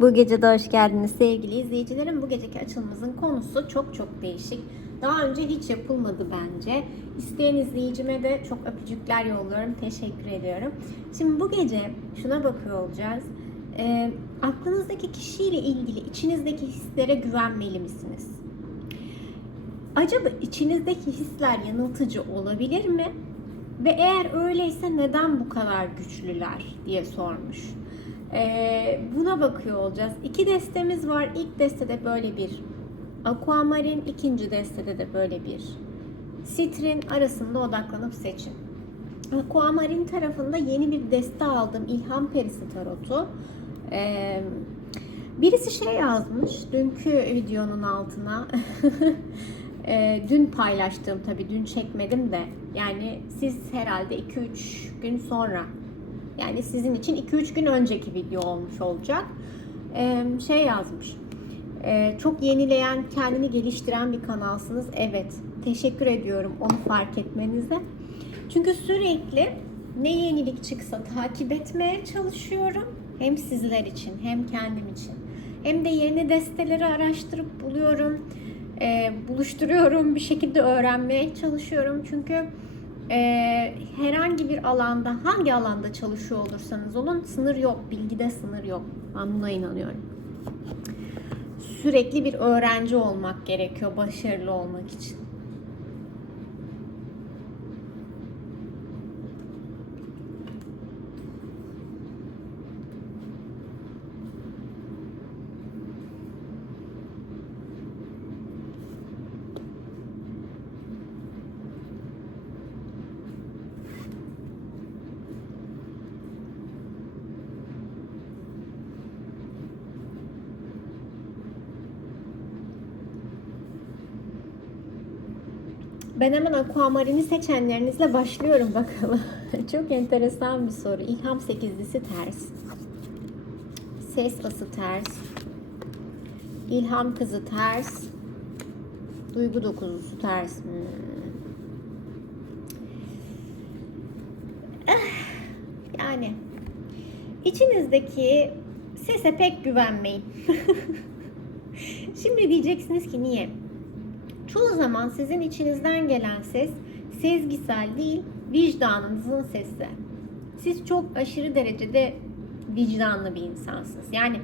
Bu gece de hoş geldiniz sevgili izleyicilerim. Bu geceki açılımımızın konusu çok çok değişik. Daha önce hiç yapılmadı bence. İsteyen izleyicime de çok öpücükler yolluyorum. Teşekkür ediyorum. Şimdi bu gece şuna bakıyor olacağız. Ee, aklınızdaki kişiyle ilgili içinizdeki hislere güvenmeli misiniz? Acaba içinizdeki hisler yanıltıcı olabilir mi? Ve eğer öyleyse neden bu kadar güçlüler diye sormuş. Ee, buna bakıyor olacağız. İki destemiz var. İlk destede böyle bir aquamarin, ikinci destede de böyle bir sitrin arasında odaklanıp seçin. Aquamarin tarafında yeni bir deste aldım. İlham Perisi Tarotu. Ee, birisi şey yazmış dünkü videonun altına. Ee, dün paylaştığım tabii dün çekmedim de yani siz herhalde 2-3 gün sonra yani sizin için 2-3 gün önceki video olmuş olacak. Ee, şey yazmış. Ee, çok yenileyen, kendini geliştiren bir kanalsınız. Evet. Teşekkür ediyorum onu fark etmenize. Çünkü sürekli ne yenilik çıksa takip etmeye çalışıyorum. Hem sizler için hem kendim için. Hem de yeni desteleri araştırıp buluyorum. Ee, buluşturuyorum. Bir şekilde öğrenmeye çalışıyorum. Çünkü e, herhangi bir alanda, hangi alanda çalışıyor olursanız olun sınır yok. Bilgide sınır yok. Ben buna inanıyorum. Sürekli bir öğrenci olmak gerekiyor başarılı olmak için. Ben hemen aquamarini seçenlerinizle başlıyorum bakalım. Çok enteresan bir soru. İlham sekizlisi ters. Ses ası ters. İlham kızı ters. Duygu dokuzlusu ters. Hmm. Yani içinizdeki sese pek güvenmeyin. Şimdi diyeceksiniz ki niye? Çoğu zaman sizin içinizden gelen ses sezgisel değil, vicdanınızın sesi. Siz çok aşırı derecede vicdanlı bir insansınız. Yani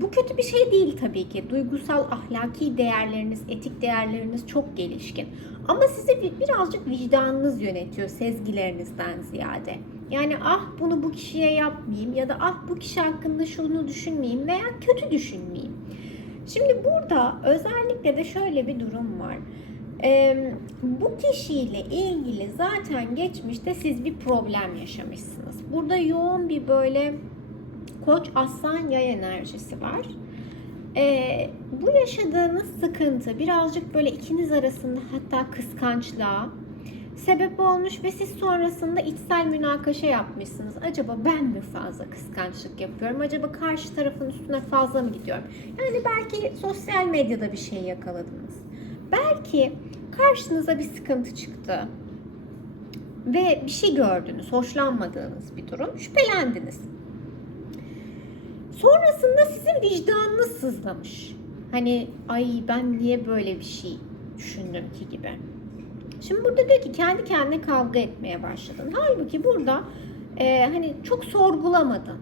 bu kötü bir şey değil tabii ki. Duygusal, ahlaki değerleriniz, etik değerleriniz çok gelişkin. Ama sizi bir- birazcık vicdanınız yönetiyor sezgilerinizden ziyade. Yani ah bunu bu kişiye yapmayayım ya da ah bu kişi hakkında şunu düşünmeyeyim veya kötü düşünmeyeyim. Şimdi burada özellikle de şöyle bir durum var. Ee, bu kişiyle ilgili zaten geçmişte siz bir problem yaşamışsınız. Burada yoğun bir böyle koç aslan yay enerjisi var. Ee, bu yaşadığınız sıkıntı birazcık böyle ikiniz arasında hatta kıskançlığa sebep olmuş ve siz sonrasında içsel münakaşa yapmışsınız. Acaba ben mi fazla kıskançlık yapıyorum? Acaba karşı tarafın üstüne fazla mı gidiyorum? Yani belki sosyal medyada bir şey yakaladınız. Belki karşınıza bir sıkıntı çıktı ve bir şey gördünüz, hoşlanmadığınız bir durum, şüphelendiniz. Sonrasında sizin vicdanınız sızlamış. Hani ay ben niye böyle bir şey düşündüm ki gibi. Şimdi burada diyor ki kendi kendine kavga etmeye başladın. Halbuki burada e, hani çok sorgulamadın.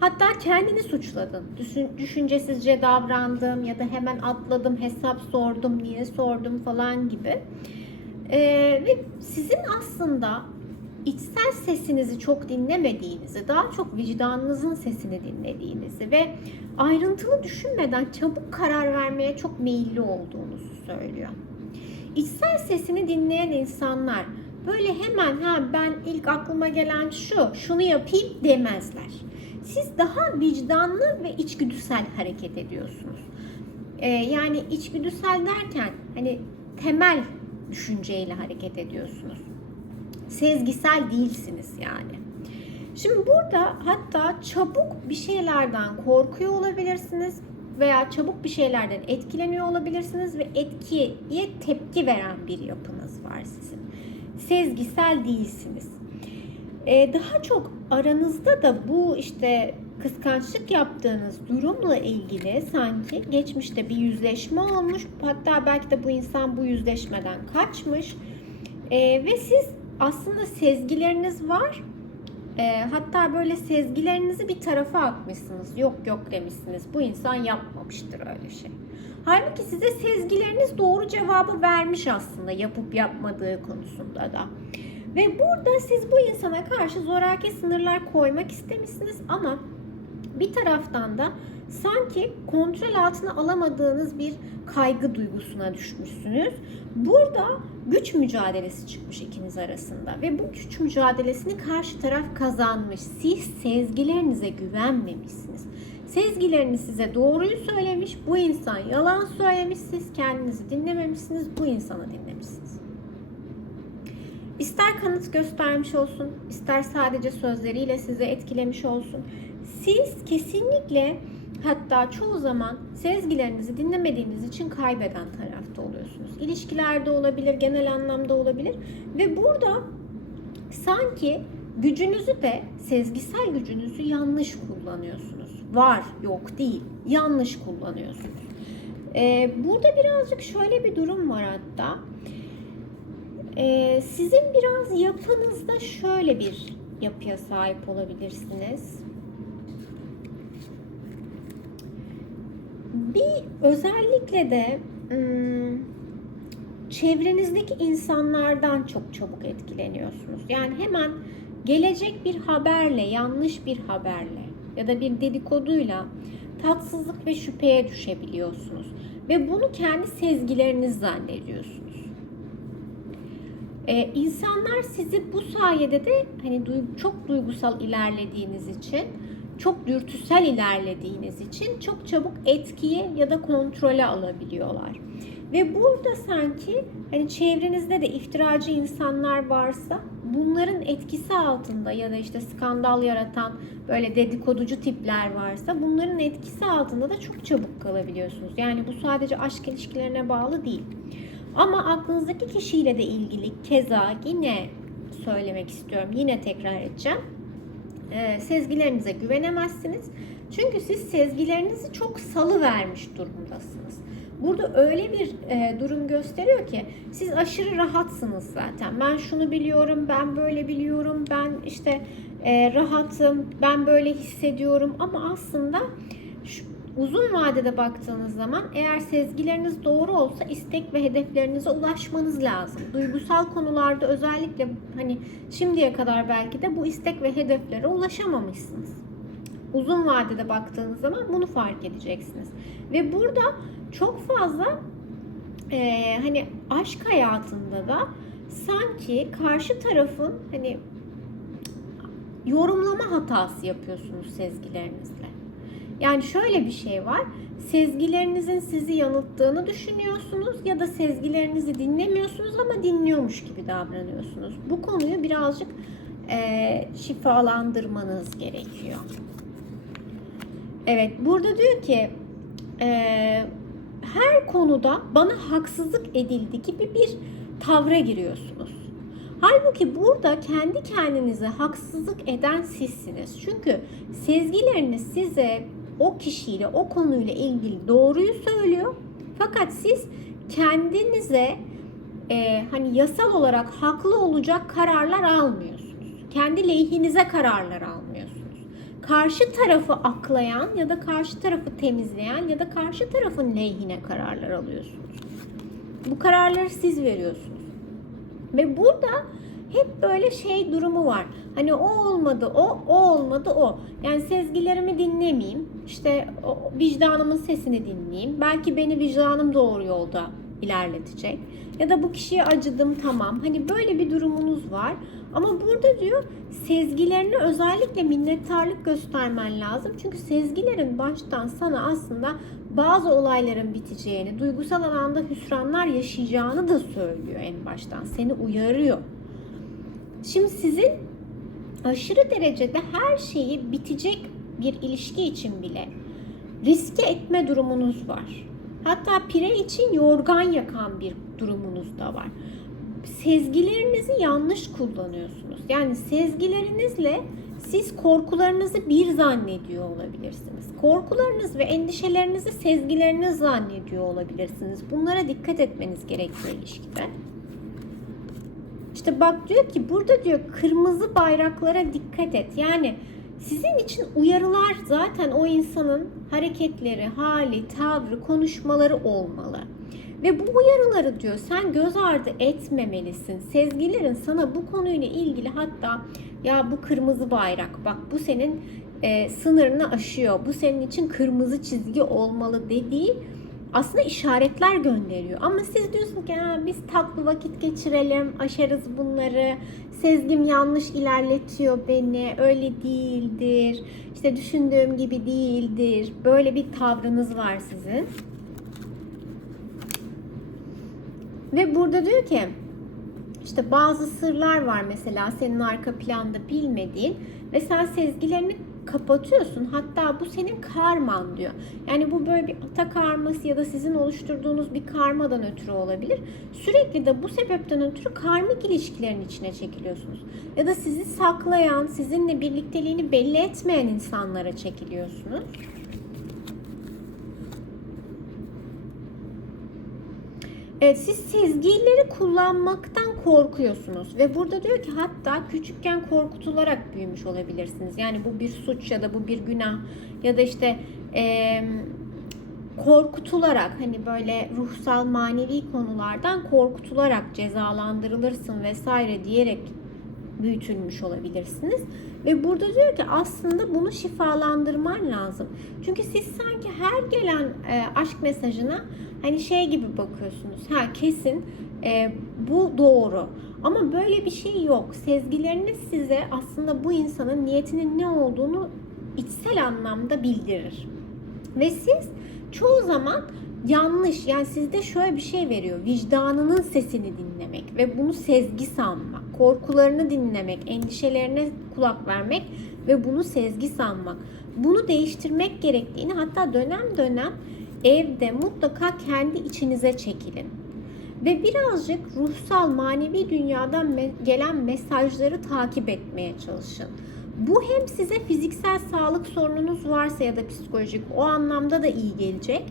Hatta kendini suçladın. Düşün, düşüncesizce davrandım ya da hemen atladım, hesap sordum, niye sordum falan gibi. E, ve sizin aslında içsel sesinizi çok dinlemediğinizi, daha çok vicdanınızın sesini dinlediğinizi ve ayrıntılı düşünmeden çabuk karar vermeye çok meyilli olduğunuzu söylüyor. İçsel sesini dinleyen insanlar böyle hemen ha ben ilk aklıma gelen şu, şunu yapayım demezler. Siz daha vicdanlı ve içgüdüsel hareket ediyorsunuz. Ee, yani içgüdüsel derken hani temel düşünceyle hareket ediyorsunuz. Sezgisel değilsiniz yani. Şimdi burada hatta çabuk bir şeylerden korkuyor olabilirsiniz veya çabuk bir şeylerden etkileniyor olabilirsiniz ve etkiye tepki veren bir yapınız var sizin. Sezgisel değilsiniz. Ee, daha çok aranızda da bu işte kıskançlık yaptığınız durumla ilgili sanki geçmişte bir yüzleşme olmuş. Hatta belki de bu insan bu yüzleşmeden kaçmış. Ee, ve siz aslında sezgileriniz var. Ee, hatta böyle sezgilerinizi bir tarafa atmışsınız. Yok yok demişsiniz. Bu insan yapmamıştır öyle şey. Halbuki size sezgileriniz doğru cevabı vermiş aslında yapıp yapmadığı konusunda da. Ve burada siz bu insana karşı zoraki sınırlar koymak istemişsiniz ama bir taraftan da sanki kontrol altına alamadığınız bir kaygı duygusuna düşmüşsünüz. Burada güç mücadelesi çıkmış ikiniz arasında ve bu güç mücadelesini karşı taraf kazanmış. Siz sezgilerinize güvenmemişsiniz. Sezgileriniz size doğruyu söylemiş, bu insan yalan söylemiş, siz kendinizi dinlememişsiniz, bu insanı dinlemişsiniz. İster kanıt göstermiş olsun, ister sadece sözleriyle sizi etkilemiş olsun. Siz kesinlikle hatta çoğu zaman sezgilerinizi dinlemediğiniz için kaybeden tarafta oluyorsunuz. İlişkilerde olabilir, genel anlamda olabilir ve burada sanki gücünüzü de sezgisel gücünüzü yanlış kullanıyorsunuz. Var, yok değil. Yanlış kullanıyorsunuz. Ee, burada birazcık şöyle bir durum var hatta. Ee, sizin biraz yapınızda şöyle bir yapıya sahip olabilirsiniz. Bir özellikle de çevrenizdeki insanlardan çok çabuk etkileniyorsunuz. Yani hemen gelecek bir haberle, yanlış bir haberle ya da bir dedikoduyla tatsızlık ve şüpheye düşebiliyorsunuz. Ve bunu kendi sezgileriniz zannediyorsunuz. Ee, insanlar sizi bu sayede de hani çok duygusal ilerlediğiniz için, çok dürtüsel ilerlediğiniz için çok çabuk etkiye ya da kontrole alabiliyorlar. Ve burada sanki hani çevrenizde de iftiracı insanlar varsa bunların etkisi altında ya da işte skandal yaratan böyle dedikoducu tipler varsa bunların etkisi altında da çok çabuk kalabiliyorsunuz. Yani bu sadece aşk ilişkilerine bağlı değil. Ama aklınızdaki kişiyle de ilgili keza yine söylemek istiyorum. Yine tekrar edeceğim. Ee, sezgilerinize güvenemezsiniz. Çünkü siz sezgilerinizi çok salı vermiş durumdasınız. Burada öyle bir e, durum gösteriyor ki siz aşırı rahatsınız zaten. Ben şunu biliyorum, ben böyle biliyorum, ben işte e, rahatım, ben böyle hissediyorum ama aslında şu, uzun vadede baktığınız zaman eğer sezgileriniz doğru olsa istek ve hedeflerinize ulaşmanız lazım. Duygusal konularda özellikle hani şimdiye kadar belki de bu istek ve hedeflere ulaşamamışsınız. Uzun vadede baktığınız zaman bunu fark edeceksiniz. Ve burada çok fazla e, hani aşk hayatında da sanki karşı tarafın hani yorumlama hatası yapıyorsunuz sezgilerinizle. Yani şöyle bir şey var. Sezgilerinizin sizi yanılttığını düşünüyorsunuz ya da sezgilerinizi dinlemiyorsunuz ama dinliyormuş gibi davranıyorsunuz. Bu konuyu birazcık e, şifalandırmanız gerekiyor. Evet, burada diyor ki e, her konuda bana haksızlık edildi gibi bir tavra giriyorsunuz. Halbuki burada kendi kendinize haksızlık eden sizsiniz. Çünkü sezgileriniz size o kişiyle, o konuyla ilgili doğruyu söylüyor. Fakat siz kendinize e, hani yasal olarak haklı olacak kararlar almıyorsunuz. Kendi lehinize kararlar almıyorsunuz. Karşı tarafı aklayan ya da karşı tarafı temizleyen ya da karşı tarafın lehine kararlar alıyorsunuz. Bu kararları siz veriyorsunuz. Ve burada hep böyle şey durumu var. Hani o olmadı o, o olmadı o. Yani sezgilerimi dinlemeyeyim. İşte vicdanımın sesini dinleyeyim. Belki beni vicdanım doğru yolda ilerletecek. Ya da bu kişiye acıdım tamam. Hani böyle bir durumunuz var. Ama burada diyor sezgilerine özellikle minnettarlık göstermen lazım. Çünkü sezgilerin baştan sana aslında bazı olayların biteceğini, duygusal alanda hüsranlar yaşayacağını da söylüyor en baştan. Seni uyarıyor. Şimdi sizin aşırı derecede her şeyi bitecek bir ilişki için bile riske etme durumunuz var. Hatta pire için yorgan yakan bir durumunuz da var. Sezgilerinizi yanlış kullanıyorsunuz. Yani sezgilerinizle siz korkularınızı bir zannediyor olabilirsiniz. Korkularınız ve endişelerinizi sezgileriniz zannediyor olabilirsiniz. Bunlara dikkat etmeniz gerekiyor ilişkide. İşte bak diyor ki burada diyor kırmızı bayraklara dikkat et. Yani sizin için uyarılar zaten o insanın hareketleri, hali, tavrı, konuşmaları olmalı. Ve bu uyarıları diyor sen göz ardı etmemelisin. Sezgilerin sana bu konuyla ilgili hatta ya bu kırmızı bayrak bak bu senin e, sınırını aşıyor. Bu senin için kırmızı çizgi olmalı dediği aslında işaretler gönderiyor. Ama siz diyorsun ki ha, biz tatlı vakit geçirelim, aşarız bunları. Sezgim yanlış ilerletiyor beni, öyle değildir. İşte düşündüğüm gibi değildir. Böyle bir tavrınız var sizin. Ve burada diyor ki işte bazı sırlar var mesela senin arka planda bilmediğin ve sen sezgilerini kapatıyorsun. Hatta bu senin karman diyor. Yani bu böyle bir ata karması ya da sizin oluşturduğunuz bir karmadan ötürü olabilir. Sürekli de bu sebepten ötürü karmik ilişkilerin içine çekiliyorsunuz. Ya da sizi saklayan, sizinle birlikteliğini belli etmeyen insanlara çekiliyorsunuz. Evet, siz sezgileri kullanmaktan korkuyorsunuz ve burada diyor ki hatta küçükken korkutularak büyümüş olabilirsiniz. Yani bu bir suç ya da bu bir günah ya da işte eee, korkutularak hani böyle ruhsal manevi konulardan korkutularak cezalandırılırsın vesaire diyerek büyütülmüş olabilirsiniz. Ve burada diyor ki aslında bunu şifalandırman lazım. Çünkü siz sanki her gelen e, aşk mesajına hani şey gibi bakıyorsunuz. Ha kesin e, bu doğru. Ama böyle bir şey yok. Sezgileriniz size aslında bu insanın niyetinin ne olduğunu içsel anlamda bildirir. Ve siz çoğu zaman yanlış yani sizde şöyle bir şey veriyor. Vicdanının sesini dinlemek ve bunu sezgi sanmak, korkularını dinlemek, endişelerine kulak vermek ve bunu sezgi sanmak. Bunu değiştirmek gerektiğini hatta dönem dönem evde mutlaka kendi içinize çekilin. Ve birazcık ruhsal, manevi dünyadan gelen mesajları takip etmeye çalışın. Bu hem size fiziksel sağlık sorununuz varsa ya da psikolojik o anlamda da iyi gelecek.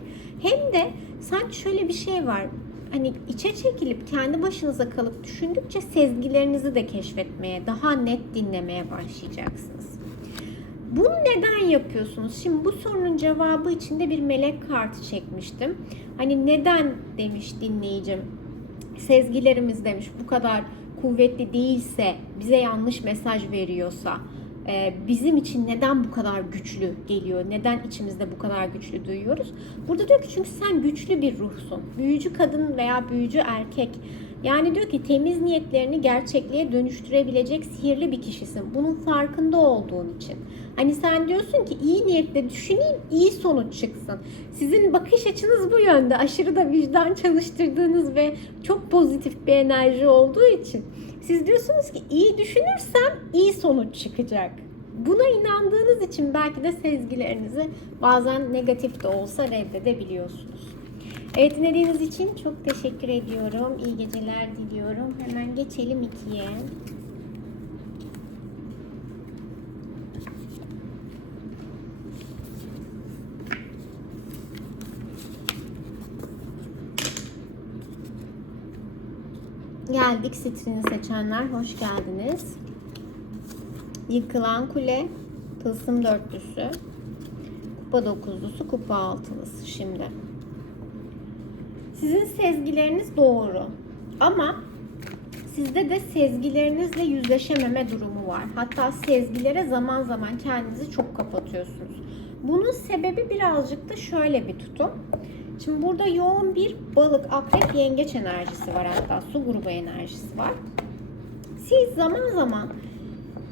Hem de sanki şöyle bir şey var. Hani içe çekilip kendi başınıza kalıp düşündükçe sezgilerinizi de keşfetmeye, daha net dinlemeye başlayacaksınız. Bunu neden yapıyorsunuz? Şimdi bu sorunun cevabı içinde bir melek kartı çekmiştim. Hani neden demiş dinleyicim. Sezgilerimiz demiş bu kadar kuvvetli değilse, bize yanlış mesaj veriyorsa, bizim için neden bu kadar güçlü geliyor? Neden içimizde bu kadar güçlü duyuyoruz? Burada diyor ki çünkü sen güçlü bir ruhsun. Büyücü kadın veya büyücü erkek. Yani diyor ki temiz niyetlerini gerçekliğe dönüştürebilecek sihirli bir kişisin. Bunun farkında olduğun için. Hani sen diyorsun ki iyi niyetle düşüneyim, iyi sonuç çıksın. Sizin bakış açınız bu yönde. Aşırı da vicdan çalıştırdığınız ve çok pozitif bir enerji olduğu için. Siz diyorsunuz ki iyi düşünürsem iyi sonuç çıkacak. Buna inandığınız için belki de sezgilerinizi bazen negatif de olsa reddedebiliyorsunuz. Evet dinlediğiniz için çok teşekkür ediyorum. İyi geceler diliyorum. Hemen geçelim ikiye. Geldik sitrini seçenler. Hoş geldiniz. Yıkılan kule, tılsım dörtlüsü, kupa dokuzlusu, kupa altılısı. Şimdi sizin sezgileriniz doğru. Ama sizde de sezgilerinizle yüzleşememe durumu var. Hatta sezgilere zaman zaman kendinizi çok kapatıyorsunuz. Bunun sebebi birazcık da şöyle bir tutum. Şimdi burada yoğun bir balık, akrep, yengeç enerjisi var hatta su grubu enerjisi var. Siz zaman zaman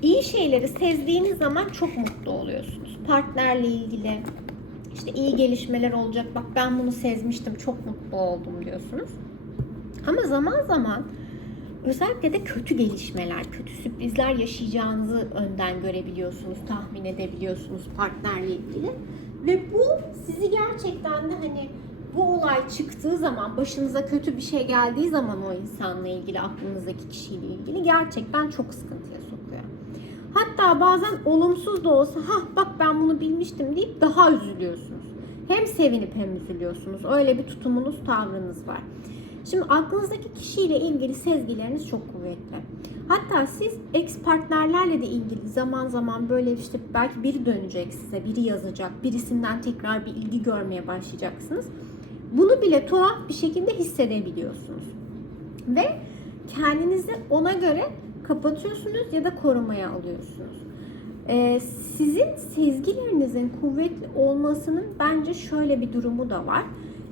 iyi şeyleri sezdiğiniz zaman çok mutlu oluyorsunuz. Partnerle ilgili işte iyi gelişmeler olacak. Bak ben bunu sezmiştim, çok mutlu oldum diyorsunuz. Ama zaman zaman özellikle de kötü gelişmeler, kötü sürprizler yaşayacağınızı önden görebiliyorsunuz, tahmin edebiliyorsunuz partnerle ilgili. Ve bu sizi gerçekten de hani bu olay çıktığı zaman, başınıza kötü bir şey geldiği zaman o insanla ilgili, aklınızdaki kişiyle ilgili gerçekten çok sıkıntıya sokuyor. Hatta bazen olumsuz da olsa ha bak ben bunu bilmiştim deyip daha üzülüyorsunuz. Hem sevinip hem üzülüyorsunuz. Öyle bir tutumunuz, tavrınız var. Şimdi aklınızdaki kişiyle ilgili sezgileriniz çok kuvvetli. Hatta siz ex partnerlerle de ilgili zaman zaman böyle işte belki biri dönecek size, biri yazacak, birisinden tekrar bir ilgi görmeye başlayacaksınız. Bunu bile tuhaf bir şekilde hissedebiliyorsunuz. Ve kendinizi ona göre kapatıyorsunuz ya da korumaya alıyorsunuz. Ee, sizin sezgilerinizin kuvvetli olmasının bence şöyle bir durumu da var.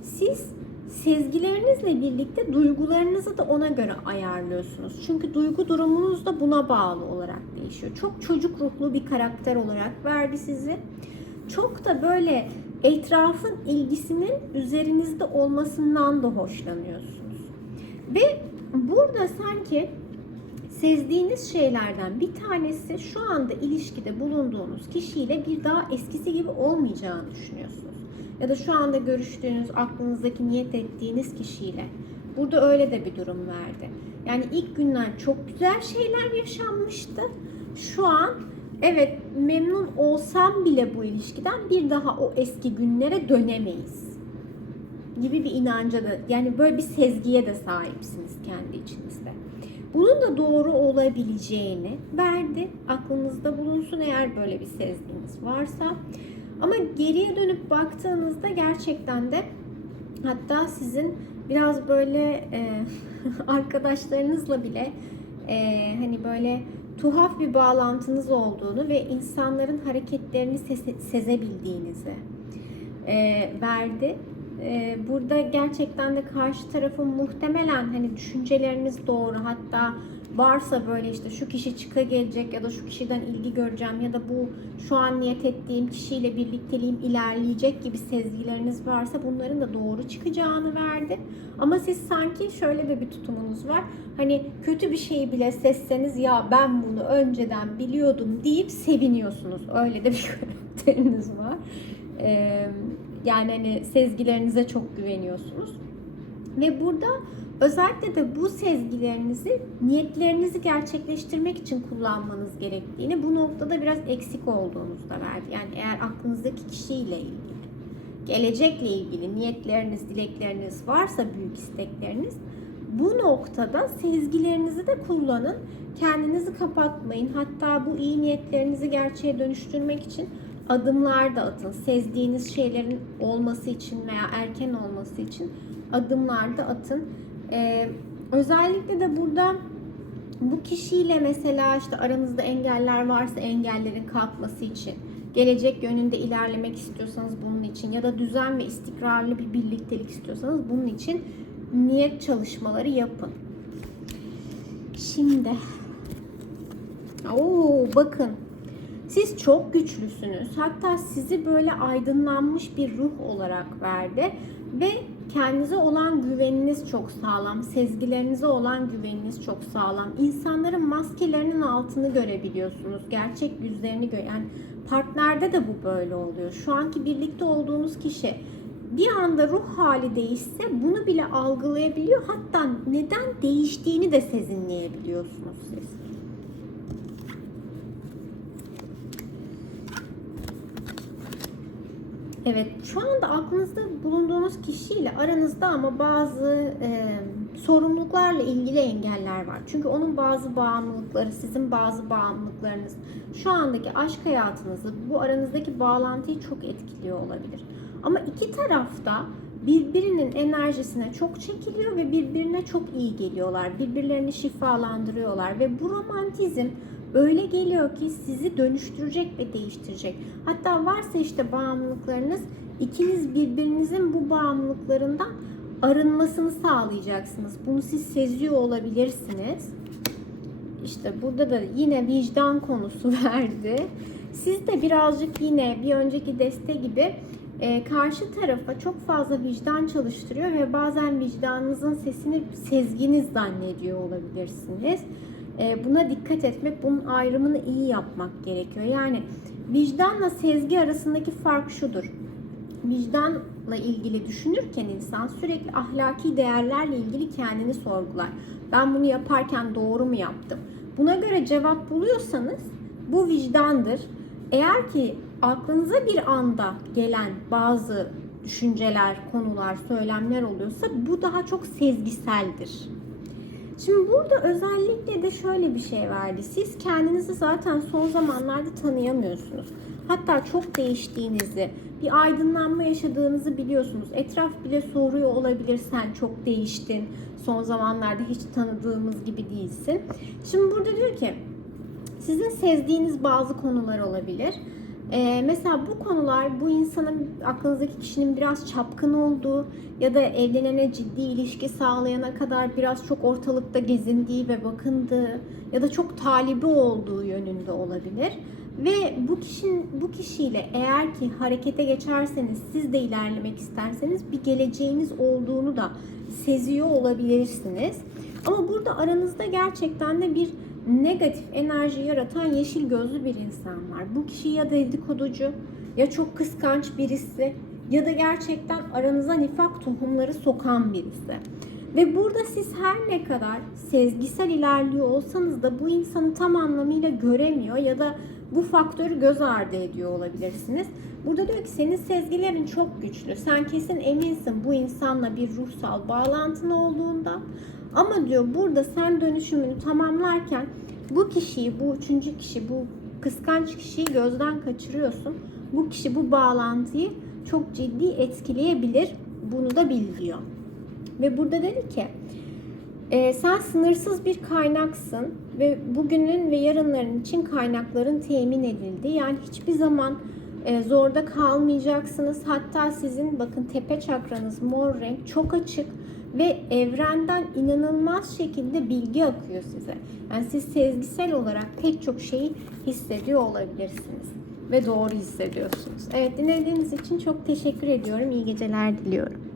Siz sezgilerinizle birlikte duygularınızı da ona göre ayarlıyorsunuz. Çünkü duygu durumunuz da buna bağlı olarak değişiyor. Çok çocuk ruhlu bir karakter olarak verdi sizi. Çok da böyle etrafın ilgisinin üzerinizde olmasından da hoşlanıyorsunuz. Ve burada sanki sezdiğiniz şeylerden bir tanesi şu anda ilişkide bulunduğunuz kişiyle bir daha eskisi gibi olmayacağını düşünüyorsunuz. Ya da şu anda görüştüğünüz, aklınızdaki niyet ettiğiniz kişiyle. Burada öyle de bir durum verdi. Yani ilk günler çok güzel şeyler yaşanmıştı. Şu an evet memnun olsam bile bu ilişkiden bir daha o eski günlere dönemeyiz gibi bir inanca da yani böyle bir sezgiye de sahipsiniz kendi içinizde. Bunun da doğru olabileceğini verdi. Aklınızda bulunsun eğer böyle bir sezginiz varsa. Ama geriye dönüp baktığınızda gerçekten de hatta sizin biraz böyle e, arkadaşlarınızla bile e, hani böyle tuhaf bir bağlantınız olduğunu ve insanların hareketlerini se- sezebildiğinizi e, verdi. E, burada gerçekten de karşı tarafın muhtemelen hani düşünceleriniz doğru hatta varsa böyle işte şu kişi çıka gelecek ya da şu kişiden ilgi göreceğim ya da bu şu an niyet ettiğim kişiyle birlikteliğim ilerleyecek gibi sezgileriniz varsa bunların da doğru çıkacağını verdi. Ama siz sanki şöyle de bir tutumunuz var. Hani kötü bir şeyi bile sesseniz ya ben bunu önceden biliyordum deyip seviniyorsunuz. Öyle de bir karakteriniz var. Yani hani sezgilerinize çok güveniyorsunuz. Ve burada özellikle de bu sezgilerinizi niyetlerinizi gerçekleştirmek için kullanmanız gerektiğini bu noktada biraz eksik olduğunuzda verdi. Yani eğer aklınızdaki kişiyle ilgili, gelecekle ilgili niyetleriniz, dilekleriniz varsa büyük istekleriniz bu noktada sezgilerinizi de kullanın. Kendinizi kapatmayın. Hatta bu iyi niyetlerinizi gerçeğe dönüştürmek için adımlar da atın. Sezdiğiniz şeylerin olması için veya erken olması için adımlar da atın. Ee, özellikle de burada bu kişiyle mesela işte aranızda engeller varsa engellerin kalkması için, gelecek yönünde ilerlemek istiyorsanız bunun için ya da düzen ve istikrarlı bir birliktelik istiyorsanız bunun için niyet çalışmaları yapın. Şimdi Oo bakın siz çok güçlüsünüz. Hatta sizi böyle aydınlanmış bir ruh olarak verdi ve kendinize olan güveniniz çok sağlam, sezgilerinize olan güveniniz çok sağlam. İnsanların maskelerinin altını görebiliyorsunuz. Gerçek yüzlerini gö yani partnerde de bu böyle oluyor. Şu anki birlikte olduğunuz kişi bir anda ruh hali değişse bunu bile algılayabiliyor. Hatta neden değiştiğini de sezinleyebiliyorsunuz siz. Evet, şu anda aklınızda bulunduğunuz kişiyle aranızda ama bazı e, sorumluluklarla ilgili engeller var. Çünkü onun bazı bağımlılıkları, sizin bazı bağımlılıklarınız şu andaki aşk hayatınızı, bu aranızdaki bağlantıyı çok etkiliyor olabilir. Ama iki tarafta birbirinin enerjisine çok çekiliyor ve birbirine çok iyi geliyorlar. Birbirlerini şifalandırıyorlar ve bu romantizm öyle geliyor ki sizi dönüştürecek ve değiştirecek. Hatta varsa işte bağımlılıklarınız ikiniz birbirinizin bu bağımlılıklarından arınmasını sağlayacaksınız. Bunu siz seziyor olabilirsiniz. İşte burada da yine vicdan konusu verdi. Siz de birazcık yine bir önceki deste gibi e, karşı tarafa çok fazla vicdan çalıştırıyor ve bazen vicdanınızın sesini sezginiz zannediyor olabilirsiniz. E, buna dikkat etmek, bunun ayrımını iyi yapmak gerekiyor. Yani vicdanla sezgi arasındaki fark şudur. Vicdanla ilgili düşünürken insan sürekli ahlaki değerlerle ilgili kendini sorgular. Ben bunu yaparken doğru mu yaptım? Buna göre cevap buluyorsanız Bu vicdandır. Eğer ki aklınıza bir anda gelen bazı düşünceler, konular, söylemler oluyorsa bu daha çok sezgiseldir. Şimdi burada özellikle de şöyle bir şey verdi. Siz kendinizi zaten son zamanlarda tanıyamıyorsunuz. Hatta çok değiştiğinizi, bir aydınlanma yaşadığınızı biliyorsunuz. Etraf bile soruyor olabilir sen çok değiştin. Son zamanlarda hiç tanıdığımız gibi değilsin. Şimdi burada diyor ki sizin sezdiğiniz bazı konular olabilir. Ee, mesela bu konular bu insanın aklınızdaki kişinin biraz çapkın olduğu ya da evlenene ciddi ilişki sağlayana kadar biraz çok ortalıkta gezindiği ve bakındığı ya da çok talibi olduğu yönünde olabilir. Ve bu kişinin bu kişiyle eğer ki harekete geçerseniz siz de ilerlemek isterseniz bir geleceğiniz olduğunu da seziyor olabilirsiniz. Ama burada aranızda gerçekten de bir negatif enerji yaratan yeşil gözlü bir insan var. Bu kişi ya dedikoducu ya çok kıskanç birisi ya da gerçekten aranıza nifak tohumları sokan birisi. Ve burada siz her ne kadar sezgisel ilerliyor olsanız da bu insanı tam anlamıyla göremiyor ya da bu faktörü göz ardı ediyor olabilirsiniz. Burada diyor ki senin sezgilerin çok güçlü. Sen kesin eminsin bu insanla bir ruhsal bağlantın olduğunda. Ama diyor burada sen dönüşümünü tamamlarken bu kişiyi, bu üçüncü kişi, bu kıskanç kişiyi gözden kaçırıyorsun. Bu kişi bu bağlantıyı çok ciddi etkileyebilir. Bunu da bil diyor. Ve burada dedi ki e, sen sınırsız bir kaynaksın ve bugünün ve yarınların için kaynakların temin edildi. Yani hiçbir zaman e, zorda kalmayacaksınız. Hatta sizin bakın tepe çakranız mor renk çok açık ve evrenden inanılmaz şekilde bilgi akıyor size. Yani siz sezgisel olarak pek çok şeyi hissediyor olabilirsiniz ve doğru hissediyorsunuz. Evet dinlediğiniz için çok teşekkür ediyorum. İyi geceler diliyorum.